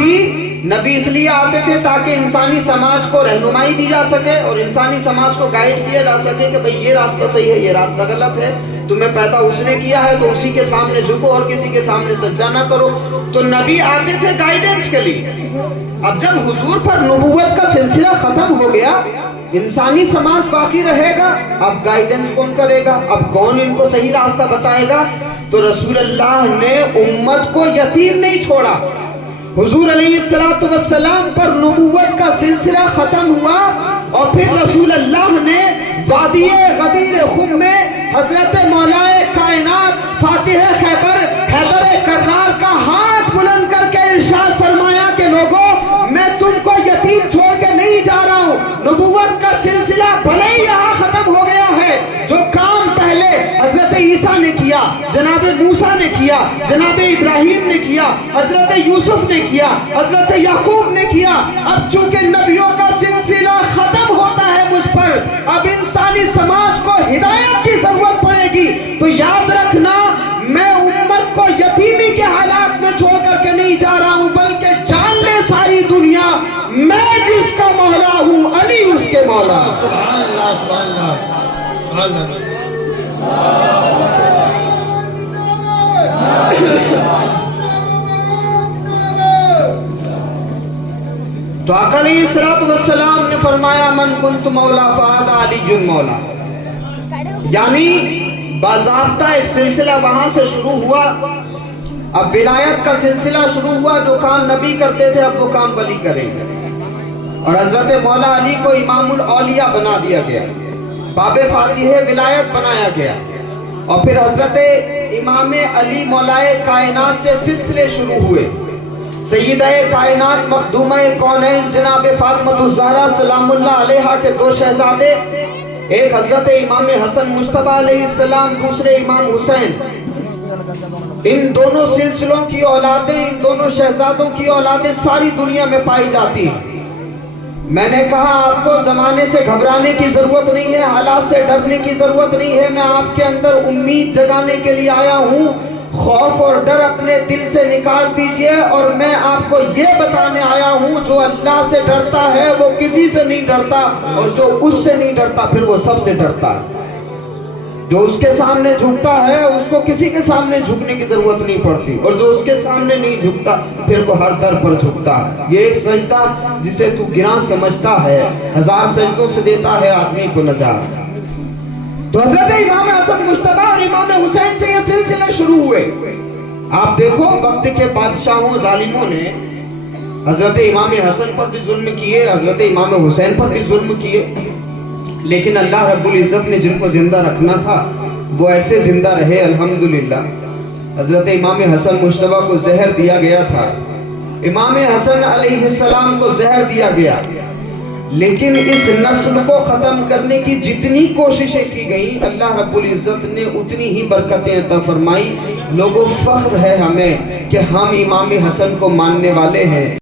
بھی نبی اس لیے آتے تھے تاکہ انسانی سماج کو رہنمائی دی جا سکے اور انسانی سماج کو گائیڈ کیا جا سکے کہ بھئی یہ راستہ صحیح ہے، یہ راستہ غلط ہے، تمہیں پیدا اس نے کیا ہے تو اسی کے سامنے جھکو اور کسی کے سامنے سجدہ نہ کرو۔ تو نبی آتے تھے گائیڈنس کے لیے۔ اب جب حضور پر نبوت کا سلسلہ ختم ہو گیا، انسانی سماج باقی رہے گا، اب گائیڈنس کون کرے گا؟ اب کون ان کو صحیح راستہ بتائے گا؟ تو رسول اللہ نے امت کو یتیم نہیں چھوڑا۔ حضور علیہ السلام پر نبوت کا سلسلہ ختم ہوا اور پھر رسول اللہ نے وادی غدیر خم میں حضرت مولائے کائنات فاتح خیبر حیدر کرار کا ہاتھ بلند کر کے ارشاد فرمایا کہ لوگوں، میں تم کو یتیم چھوڑ کے نہیں جا رہا ہوں۔ نبوت کا سلسلہ بھلے ہی یہاں ختم ہو گیا ہے، جو کام پہلے حضرت عیسیٰ نے کیا، جناب موسیٰ نے کیا، جناب ابراہیم نے کیا، حضرت یوسف نے کیا، حضرت یعقوب نے کیا، اب چونکہ نبیوں کا سلسلہ ختم ہوتا ہے مجھ پر، اب انسانی سماج کو ہدایت کی ضرورت پڑے گی۔ تو یاد رکھنا، میں امت کو یتیمی کے حالات میں چھوڑ کر کے نہیں جا رہا ہوں، بلکہ جان لے ساری دنیا، میں جس کا مولا ہوں علی اس کے مولا۔ سبحان اللہ، سبحان اللہ، سبحان اللہ۔ تو آقا علیہ السلام نے فرمایا من کنت مولا فہذا علی مولا، یعنی باضابطہ ایک سلسلہ وہاں سے شروع ہوا۔ اب ولایت کا سلسلہ شروع ہوا، جو کام نبی کرتے تھے اب وہ کام ولی کریں گے، اور حضرت مولا علی کو امام الاولیاء بنا دیا گیا، باب فاتح ولایت بنایا گیا، اور پھر حضرت امام علی مولائے کائنات سے سلسلے شروع ہوئے۔ سیدہ کائنات مخدومہ کونین جناب فاطمہ الزہرا سلام اللہ علیہا کے دو شہزادے، ایک حضرت امام حسن مجتبیٰ علیہ السلام، دوسرے امام حسین، ان دونوں سلسلوں کی اولادیں، ان دونوں شہزادوں کی اولادیں ساری دنیا میں پائی جاتی ہیں۔ میں نے کہا آپ کو زمانے سے گھبرانے کی ضرورت نہیں ہے، حالات سے ڈرنے کی ضرورت نہیں ہے، میں آپ کے اندر امید جگانے کے لیے آیا ہوں۔ خوف اور ڈر اپنے دل سے نکال دیجئے، اور میں آپ کو یہ بتانے آیا ہوں جو اللہ سے ڈرتا ہے وہ کسی سے نہیں ڈرتا، اور جو اس سے نہیں ڈرتا پھر وہ سب سے ڈرتا ہے۔ جو اس کے سامنے جھکتا ہے اس کو کسی کے سامنے جھکنے کی ضرورت نہیں پڑتی، اور جو اس کے سامنے نہیں جھکتا پھر وہ ہر در پر جھکتا ہے۔ یہ ایک سجدہ جسے تو گراں سمجھتا ہے، ہزار سجدوں سے دیتا ہے آدمی کو نجات۔ تو حضرت امام حسن مجتبیٰ اور امام حسین سے یہ سلسلے شروع ہوئے۔ آپ دیکھو وقت کے بادشاہوں ظالموں نے حضرت امام حسن پر بھی ظلم کیے، حضرت امام حسین پر بھی ظلم کیے، لیکن اللہ رب العزت نے جن کو زندہ رکھنا تھا وہ ایسے زندہ رہے الحمدللہ۔ حضرت امام حسن مجتبیٰ کو زہر دیا گیا تھا، امام حسن علیہ السلام کو زہر دیا گیا، لیکن اس نسل کو ختم کرنے کی جتنی کوششیں کی گئیں اللہ رب العزت نے اتنی ہی برکتیں عطا فرمائی۔ لوگوں فخر ہے ہمیں کہ ہم امام حسن کو ماننے والے ہیں۔